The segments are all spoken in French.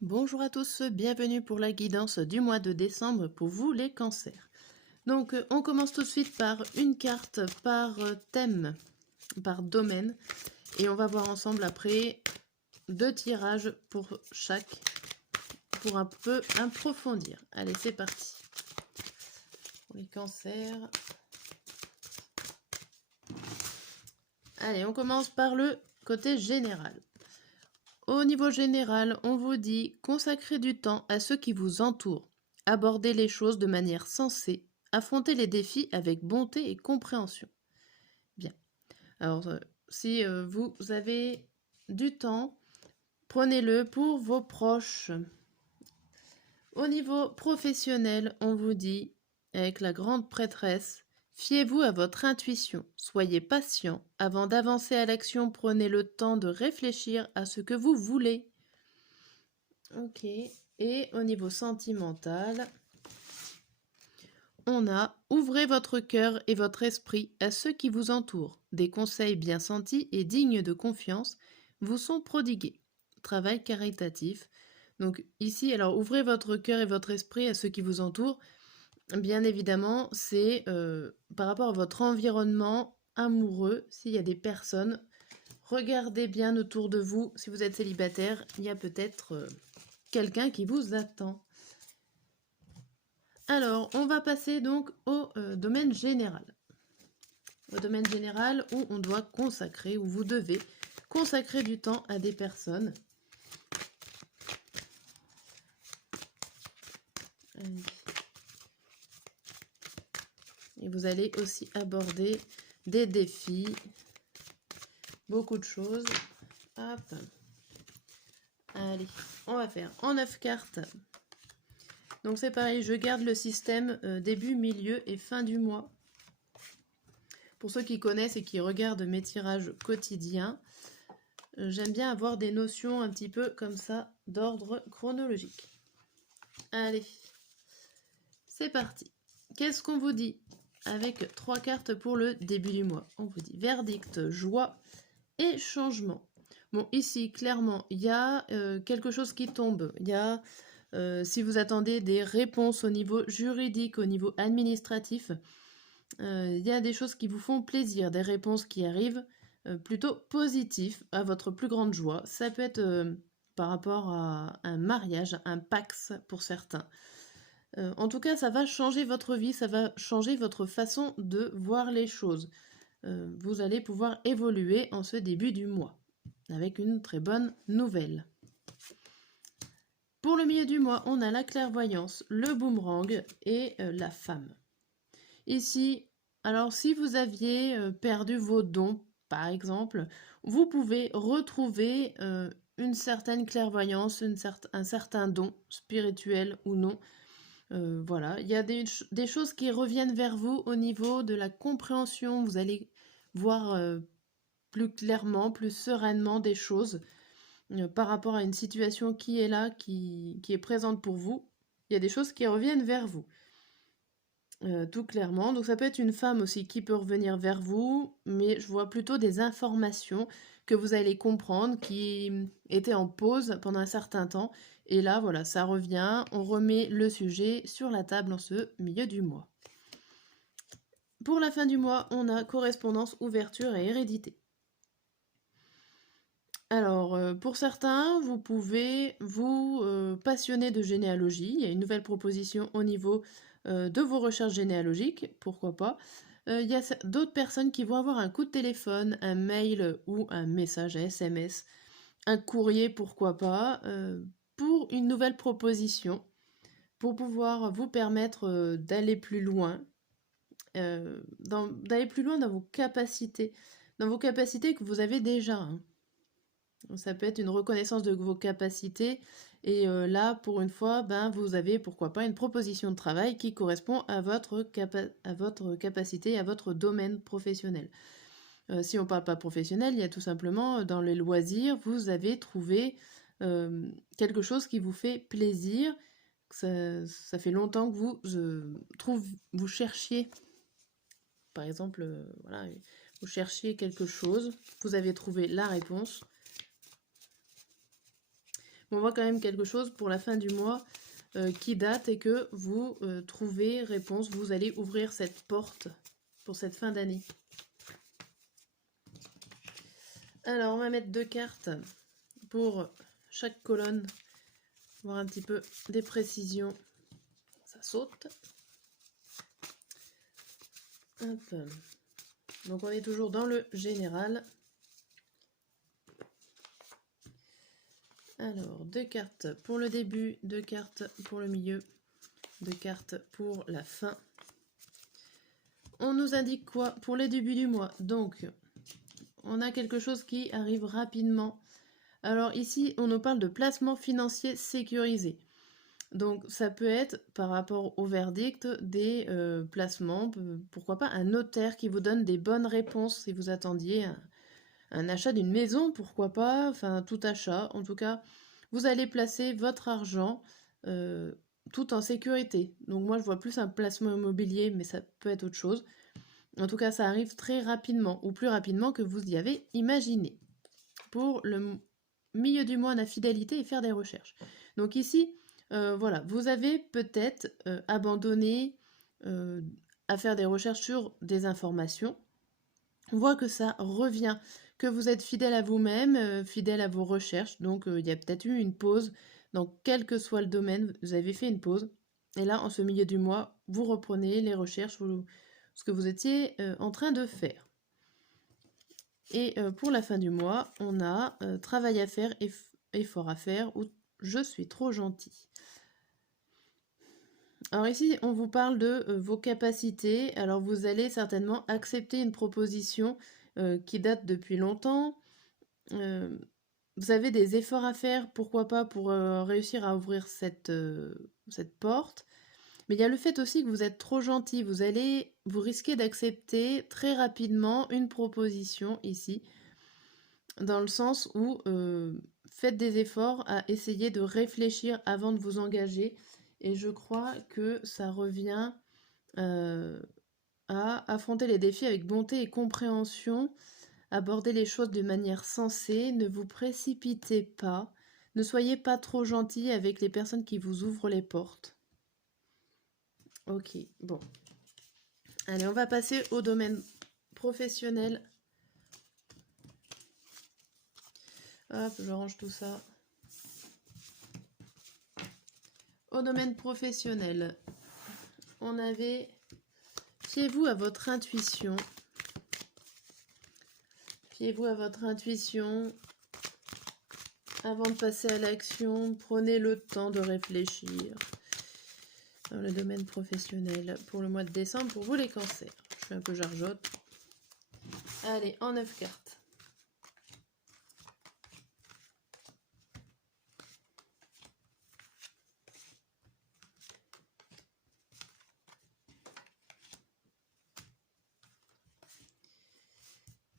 Bonjour à tous, bienvenue pour la guidance du mois de décembre pour vous les cancers. Donc on commence tout de suite par une carte par thème, par domaine, et on va voir ensemble après 2 tirages pour chaque, pour un peu approfondir. Allez, c'est parti. Pour les cancers. Allez, on commence par le côté général. Au niveau général, on vous dit consacrez du temps à ceux qui vous entourent, abordez les choses de manière sensée, affrontez les défis avec bonté et compréhension. Bien. Alors, si vous avez du temps, prenez-le pour vos proches. Au niveau professionnel, on vous dit, avec la grande prêtresse, fiez-vous à votre intuition, soyez patient. Avant d'avancer à l'action, prenez le temps de réfléchir à ce que vous voulez. Ok. Et au niveau sentimental, on a ouvrez votre cœur et votre esprit à ceux qui vous entourent. Des conseils bien sentis et dignes de confiance vous sont prodigués. Travail caritatif. Donc ici, alors ouvrez votre cœur et votre esprit à ceux qui vous entourent. Bien évidemment, c'est par rapport à votre environnement amoureux. S'il y a des personnes, regardez bien autour de vous. Si vous êtes célibataire, il y a peut-être quelqu'un qui vous attend. Alors, on va passer donc au domaine général. Au domaine général où on doit consacrer, où vous devez consacrer du temps à des personnes. Et vous allez aussi aborder des défis, beaucoup de choses. Hop. Allez, on va faire en 9 cartes. Donc c'est pareil, je garde le système début, milieu et fin du mois. Pour ceux qui connaissent et qui regardent mes tirages quotidiens, j'aime bien avoir des notions un petit peu comme ça d'ordre chronologique. Allez, c'est parti. Qu'est-ce qu'on vous dit avec 3 cartes pour le début du mois? On vous dit verdict, joie et changement. Bon, ici, clairement, il y a quelque chose qui tombe. Il y a, si vous attendez des réponses au niveau juridique, au niveau administratif, il y a des choses qui vous font plaisir, des réponses qui arrivent plutôt positives à votre plus grande joie. Ça peut être par rapport à un mariage, un pax pour certains. En tout cas, ça va changer votre vie, ça va changer votre façon de voir les choses. Vous allez pouvoir évoluer en ce début du mois avec une très bonne nouvelle. Pour le milieu du mois, on a la clairvoyance, le boomerang et la femme. Ici, alors si vous aviez perdu vos dons, par exemple, vous pouvez retrouver une certaine clairvoyance, un certain don, spirituel ou non. Voilà, il y a des choses qui reviennent vers vous au niveau de la compréhension. Vous allez voir plus clairement, plus sereinement des choses par rapport à une situation qui est là, qui est présente pour vous. Il y a des choses qui reviennent vers vous. Tout clairement. Donc ça peut être une femme aussi qui peut revenir vers vous, mais je vois plutôt des informations que vous allez comprendre qui étaient en pause pendant un certain temps. Et là, voilà, ça revient. On remet le sujet sur la table en ce milieu du mois. Pour la fin du mois, on a correspondance, ouverture et hérédité. Alors, pour certains, vous pouvez vous passionner de généalogie. Il y a une nouvelle proposition au niveau de vos recherches généalogiques, pourquoi pas. Il y a d'autres personnes qui vont avoir un coup de téléphone, un mail ou un message, un SMS, un courrier, pourquoi pas, pour une nouvelle proposition, pour pouvoir vous permettre d'aller plus loin, d'aller plus loin dans vos capacités que vous avez déjà, hein. Ça peut être une reconnaissance de vos capacités et là, pour une fois, ben, vous avez, pourquoi pas, une proposition de travail qui correspond à votre capacité, à votre domaine professionnel. Si on ne parle pas professionnel, il y a tout simplement, dans les loisirs, vous avez trouvé quelque chose qui vous fait plaisir. Ça fait longtemps que vous cherchiez, par exemple, voilà, vous cherchiez quelque chose, vous avez trouvé la réponse. on voit quand même quelque chose pour la fin du mois qui date et que vous trouvez réponse. Vous allez ouvrir cette porte pour cette fin d'année. Alors, on va mettre 2 cartes pour chaque colonne, voir un petit peu des précisions. Ça saute. Hop. Donc, on est toujours dans le général. Alors, 2 cartes pour le début, 2 cartes pour le milieu, 2 cartes pour la fin. On nous indique quoi pour le début du mois? Donc, on a quelque chose qui arrive rapidement. Alors ici, on nous parle de placement financier sécurisé. Donc, ça peut être par rapport au verdict des placements, pourquoi pas un notaire qui vous donne des bonnes réponses si vous attendiez un achat d'une maison, pourquoi pas, enfin tout achat. En tout cas, vous allez placer votre argent tout en sécurité. Donc moi, je vois plus un placement immobilier, mais ça peut être autre chose. En tout cas, ça arrive très rapidement, ou plus rapidement que vous y avez imaginé. Pour le milieu du mois, la fidélité et faire des recherches. Donc ici, voilà, vous avez peut-être abandonné à faire des recherches sur des informations. On voit que ça revient, que vous êtes fidèle à vous-même, fidèle à vos recherches. Donc il y a peut-être eu une pause. Donc quel que soit le domaine, vous avez fait une pause. Et là, en ce milieu du mois, vous reprenez les recherches, ce que vous étiez en train de faire. Et pour la fin du mois, on a travail à faire, effort à faire, ou je suis trop gentil. Alors ici, on vous parle de vos capacités. Alors vous allez certainement accepter une proposition qui date depuis longtemps. Vous avez des efforts à faire, pourquoi pas, pour réussir à ouvrir cette porte. Mais il y a le fait aussi que vous êtes trop gentil. Vous risquez d'accepter très rapidement une proposition ici, dans le sens où faites des efforts à essayer de réfléchir avant de vous engager. Et je crois que ça revient à affronter les défis avec bonté et compréhension, aborder les choses de manière sensée, ne vous précipitez pas, ne soyez pas trop gentil avec les personnes qui vous ouvrent les portes. Ok, bon. Allez, on va passer au domaine professionnel. Hop, je range tout ça. Au domaine professionnel, on avait fiez-vous à votre intuition. Fiez-vous à votre intuition. Avant de passer à l'action, prenez le temps de réfléchir. Dans le domaine professionnel, pour le mois de décembre, pour vous les cancers. Je fais un peu jarjote. Allez, en 9 cartes.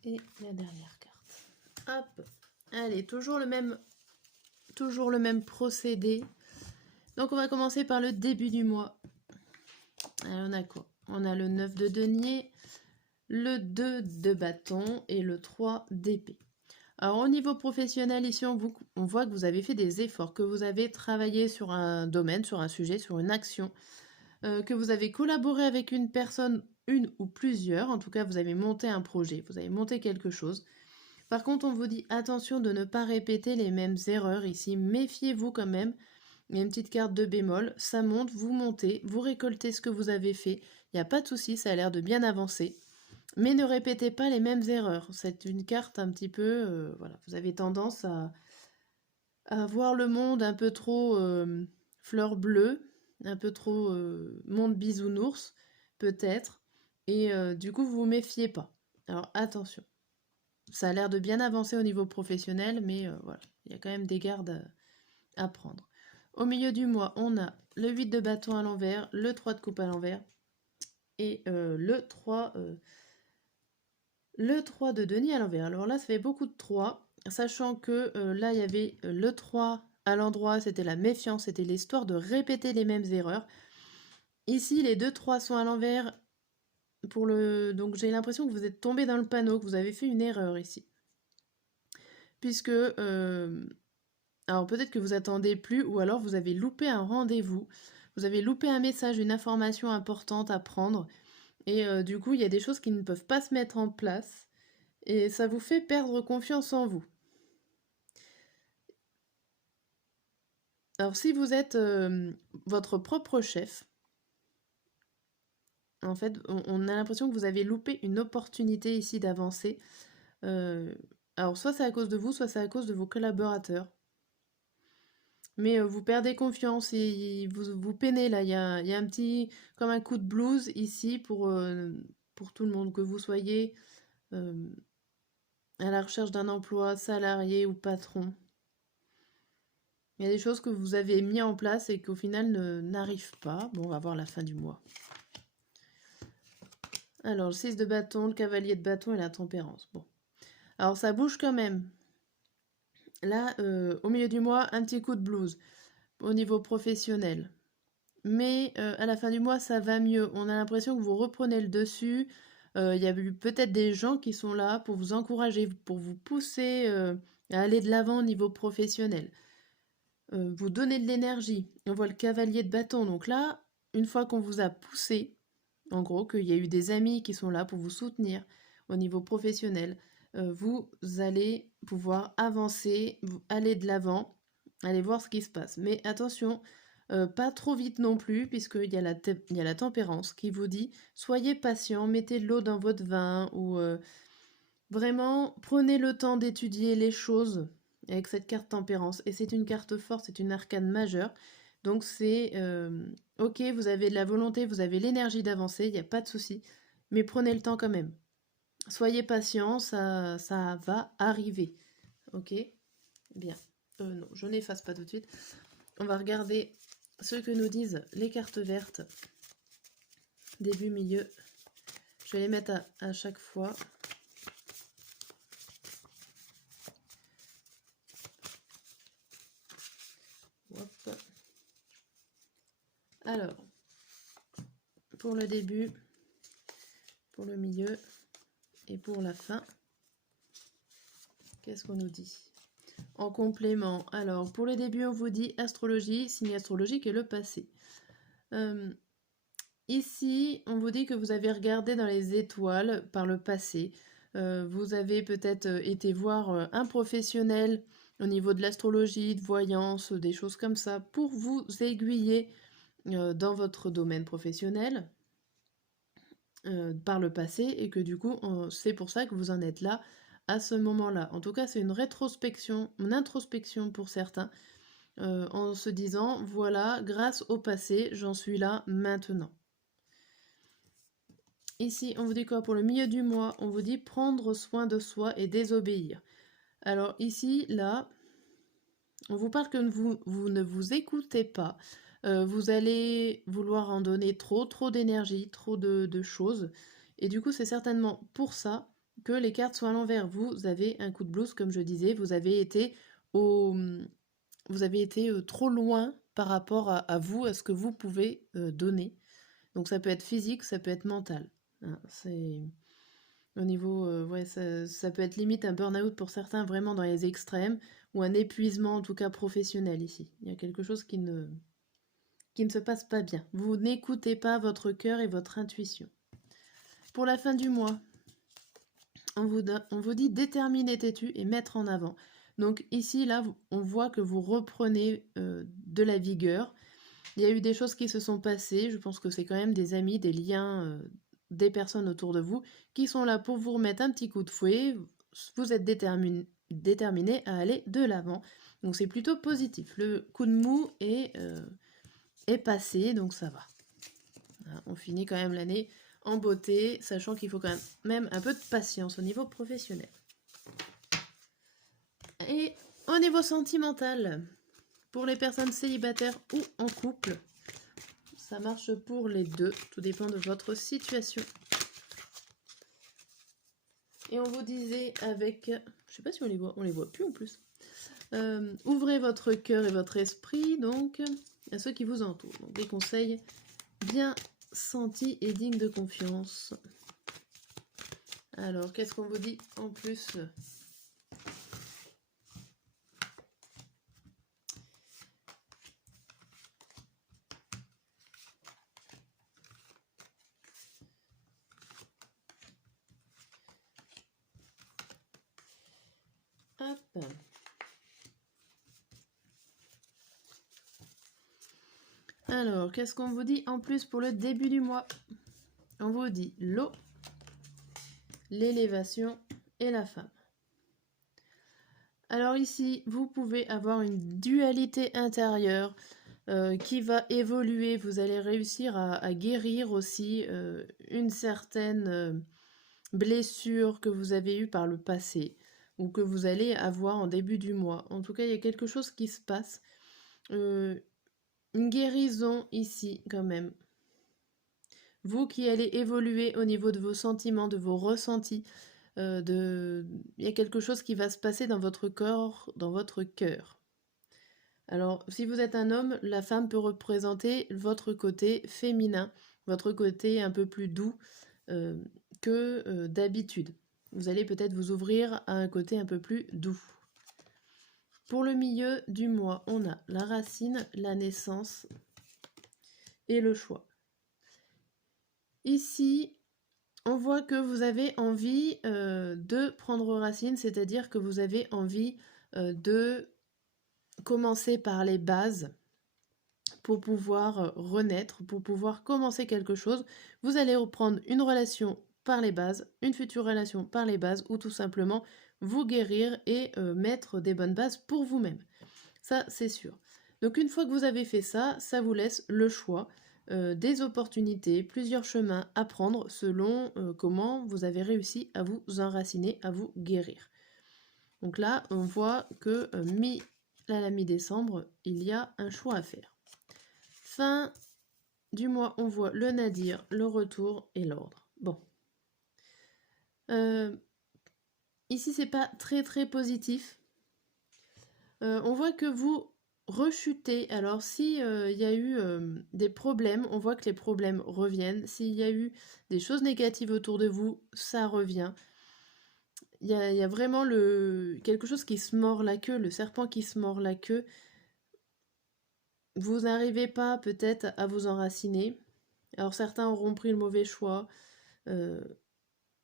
Et la dernière carte. Hop. Allez, toujours le même procédé. Donc on va commencer par le début du mois. Alors, on a quoi? On a le 9 de denier, le 2 de bâton et le 3 d'épée. Alors au niveau professionnel, ici on voit que vous avez fait des efforts, que vous avez travaillé sur un domaine, sur un sujet, sur une action, que vous avez collaboré avec une personne, une ou plusieurs, en tout cas vous avez monté un projet, vous avez monté quelque chose. Par contre, on vous dit attention de ne pas répéter les mêmes erreurs ici, méfiez-vous quand même. Il y a une petite carte de bémol, ça monte, vous montez, vous récoltez ce que vous avez fait, il n'y a pas de souci, ça a l'air de bien avancer. Mais ne répétez pas les mêmes erreurs, c'est une carte un petit peu, voilà, vous avez tendance à voir le monde un peu trop fleur bleue, un peu trop monde bisounours, peut-être, et du coup vous vous méfiez pas. Alors attention. Ça a l'air de bien avancer au niveau professionnel, mais voilà, il y a quand même des gardes à prendre. Au milieu du mois, on a le 8 de bâton à l'envers, le 3 de coupe à l'envers et le 3 de denier à l'envers. Alors là, ça fait beaucoup de 3, sachant que là, il y avait le 3 à l'endroit, c'était la méfiance, c'était l'histoire de répéter les mêmes erreurs. Ici, les 2 3 sont à l'envers. Donc j'ai l'impression que vous êtes tombé dans le panneau, que vous avez fait une erreur ici. Puisque Alors peut-être que vous attendez plus ou alors vous avez loupé un rendez-vous, vous avez loupé un message, une information importante à prendre et du coup il y a des choses qui ne peuvent pas se mettre en place et ça vous fait perdre confiance en vous. Alors si vous êtes votre propre chef, en fait on a l'impression que vous avez loupé une opportunité ici d'avancer. Alors soit c'est à cause de vous, soit c'est à cause de vos collaborateurs. Mais vous perdez confiance et vous peinez là. Il y a un petit, comme un coup de blues ici pour tout le monde, que vous soyez à la recherche d'un emploi, salarié ou patron. Il y a des choses que vous avez mis en place et qu'au final n'arrivent pas. Bon, on va voir la fin du mois. Alors, le 6 de bâton, le cavalier de bâton et la tempérance. Bon. Alors, ça bouge quand même. Là, au milieu du mois, un petit coup de blues au niveau professionnel. Mais à la fin du mois, ça va mieux. On a l'impression que vous reprenez le dessus. Il y a eu peut-être des gens qui sont là pour vous encourager, pour vous pousser à aller de l'avant au niveau professionnel. Vous donner de l'énergie. On voit le cavalier de bâton. Donc là, une fois qu'on vous a poussé, en gros, qu'il y a eu des amis qui sont là pour vous soutenir au niveau professionnel, vous allez pouvoir avancer, aller de l'avant, aller voir ce qui se passe. Mais attention, pas trop vite non plus, puisqu'il y a la tempérance qui vous dit soyez patient, mettez de l'eau dans votre vin, ou vraiment prenez le temps d'étudier les choses avec cette carte tempérance. Et c'est une carte forte, c'est une arcane majeure. Donc c'est ok, vous avez de la volonté, vous avez l'énergie d'avancer, il n'y a pas de souci, mais prenez le temps quand même. Soyez patient, ça va arriver. Ok? Bien. Non, je n'efface pas tout de suite. On va regarder ce que nous disent les cartes vertes. Début, milieu. Je vais les mettre à chaque fois. Hop. Alors, pour le début, pour le milieu et pour la fin, qu'est-ce qu'on nous dit? En complément, alors pour le début, on vous dit astrologie, signe astrologique et le passé. Ici, on vous dit que vous avez regardé dans les étoiles par le passé. Vous avez peut-être été voir un professionnel au niveau de l'astrologie, de voyance, des choses comme ça, pour vous aiguiller dans votre domaine professionnel par le passé, et que du coup, c'est pour ça que vous en êtes là à ce moment-là. En tout cas, c'est une rétrospection, une introspection pour certains, en se disant, voilà, grâce au passé, j'en suis là maintenant. Ici, on vous dit quoi? Pour le milieu du mois, on vous dit prendre soin de soi et désobéir. Alors ici, là, on vous parle que vous ne vous écoutez pas. Vous allez vouloir en donner trop d'énergie, trop de choses. Et du coup, c'est certainement pour ça que les cartes sont à l'envers. Vous avez un coup de blues, comme je disais. Vous avez été trop loin par rapport à vous, à ce que vous pouvez donner. Donc ça peut être physique, ça peut être mental. C'est au niveau, ouais, ça peut être limite un burn-out pour certains, vraiment dans les extrêmes, ou un épuisement en tout cas professionnel ici. Il y a quelque chose qui ne se passe pas bien. Vous n'écoutez pas votre cœur et votre intuition. Pour la fin du mois, on vous dit déterminer, têtu et mettre en avant. Donc ici, là, on voit que vous reprenez de la vigueur. Il y a eu des choses qui se sont passées. Je pense que c'est quand même des amis, des liens, des personnes autour de vous qui sont là pour vous remettre un petit coup de fouet. Vous êtes déterminé à aller de l'avant. Donc c'est plutôt positif. Le coup de mou est passé, donc ça va. Voilà, on finit quand même l'année en beauté, sachant qu'il faut quand même un peu de patience au niveau professionnel. Et au niveau sentimental, pour les personnes célibataires ou en couple, ça marche pour les deux, tout dépend de votre situation. Et on vous disait avec, je sais pas si on les voit plus en plus. Ouvrez votre cœur et votre esprit donc à ceux qui vous entourent. Donc, des conseils bien sentis et dignes de confiance. Alors, qu'est-ce qu'on vous dit en plus? Alors, qu'est-ce qu'on vous dit en plus pour le début du mois? On vous dit l'eau, l'élévation et la femme. Alors ici, vous pouvez avoir une dualité intérieure qui va évoluer. Vous allez réussir à guérir aussi une certaine blessure que vous avez eue par le passé ou que vous allez avoir en début du mois. En tout cas, il y a quelque chose qui se passe. Une guérison ici quand même. Vous qui allez évoluer au niveau de vos sentiments, de vos ressentis, il y a quelque chose qui va se passer dans votre corps, dans votre cœur. Alors, si vous êtes un homme, la femme peut représenter votre côté féminin, votre côté un peu plus doux que d'habitude. Vous allez peut-être vous ouvrir à un côté un peu plus doux. Pour le milieu du mois, on a la racine, la naissance et le choix. Ici, on voit que vous avez envie de prendre racine, c'est-à-dire que vous avez envie de commencer par les bases pour pouvoir renaître, pour pouvoir commencer quelque chose. Vous allez reprendre une relation par les bases, une future relation par les bases, ou tout simplement vous guérir et mettre des bonnes bases pour vous-même. Ça, c'est sûr. Donc une fois que vous avez fait ça, ça vous laisse le choix des opportunités, plusieurs chemins à prendre selon comment vous avez réussi à vous enraciner, à vous guérir. Donc là, on voit que à la mi-décembre, il y a un choix à faire. Fin du mois, on voit le nadir, le retour et l'ordre. Bon. Ici, c'est pas très très positif. On voit que vous rechutez. Alors, s'il y a eu des problèmes, on voit que les problèmes reviennent. S'il y a eu des choses négatives autour de vous, ça revient. Il y a vraiment quelque chose qui se mord la queue, le serpent qui se mord la queue. Vous n'arrivez pas peut-être à vous enraciner. Alors certains auront pris le mauvais choix.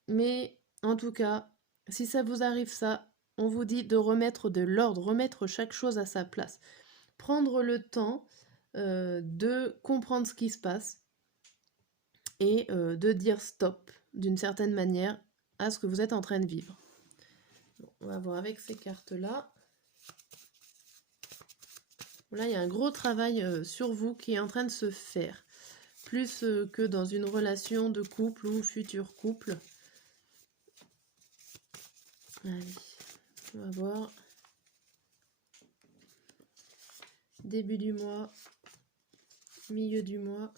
Mais en tout cas, si ça vous arrive ça, on vous dit de remettre de l'ordre, remettre chaque chose à sa place. Prendre le temps de comprendre ce qui se passe et de dire stop d'une certaine manière à ce que vous êtes en train de vivre. Bon, on va voir avec ces cartes-là. Là, il y a un gros travail sur vous qui est en train de se faire. Plus que dans une relation de couple ou futur couple. Allez, on va voir. Début du mois, milieu du mois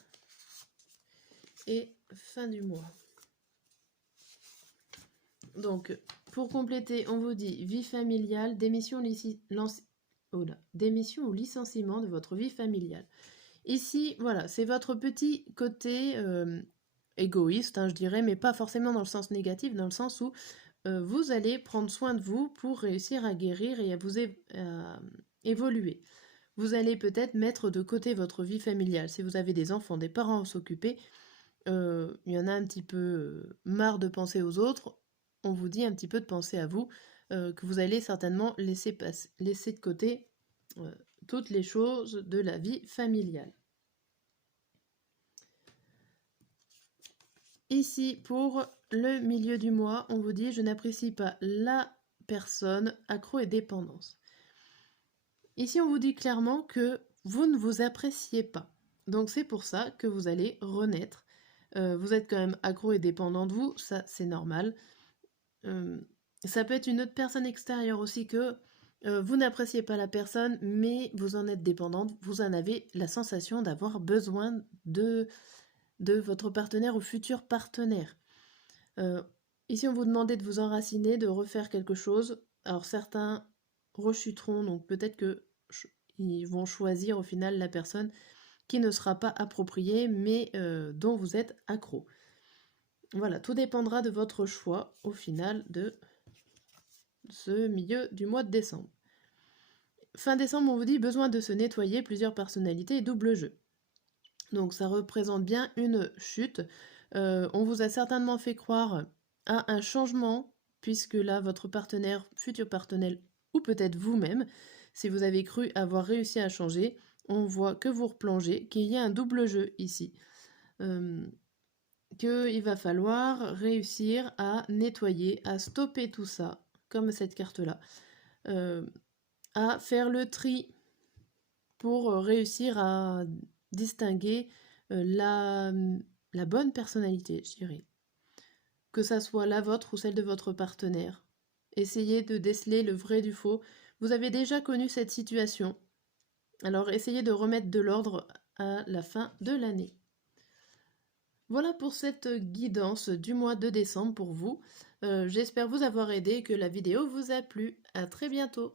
et fin du mois. Donc, pour compléter, on vous dit vie familiale, démission ou licenciement de votre vie familiale. Ici, voilà, c'est votre petit côté égoïste, je dirais, mais pas forcément dans le sens négatif, dans le sens où vous allez prendre soin de vous pour réussir à guérir et à vous évoluer. Vous allez peut-être mettre de côté votre vie familiale. Si vous avez des enfants, des parents à s'occuper, il y en a un petit peu marre de penser aux autres, on vous dit un petit peu de penser à vous, que vous allez certainement laisser de côté toutes les choses de la vie familiale. Ici, pour le milieu du mois, on vous dit « Je n'apprécie pas la personne, accro et dépendance ». Ici, on vous dit clairement que vous ne vous appréciez pas. Donc c'est pour ça que vous allez renaître. Vous êtes quand même accro et dépendant de vous, ça c'est normal. Ça peut être une autre personne extérieure aussi que vous n'appréciez pas la personne, mais vous en êtes dépendante, vous en avez la sensation d'avoir besoin de votre partenaire ou futur partenaire. Ici, on vous demandait de vous enraciner, de refaire quelque chose. Alors certains rechuteront, donc peut-être qu'ils vont choisir au final la personne qui ne sera pas appropriée, mais dont vous êtes accro. Voilà, tout dépendra de votre choix au final de ce milieu du mois de décembre. Fin décembre, on vous dit besoin de se nettoyer, plusieurs personnalités et double jeu. Donc ça représente bien une chute. On vous a certainement fait croire à un changement, puisque là, votre partenaire, futur partenaire, ou peut-être vous-même, si vous avez cru avoir réussi à changer, on voit que vous replongez, qu'il y a un double jeu ici. Qu'il va falloir réussir à nettoyer, à stopper tout ça, comme cette carte-là, à faire le tri pour réussir à distinguer la bonne personnalité, je dirais. Que ça soit la vôtre ou celle de votre partenaire. Essayez de déceler le vrai du faux. Vous avez déjà connu cette situation. Alors essayez de remettre de l'ordre à la fin de l'année. Voilà pour cette guidance du mois de décembre pour vous. J'espère vous avoir aidé et que la vidéo vous a plu. À très bientôt.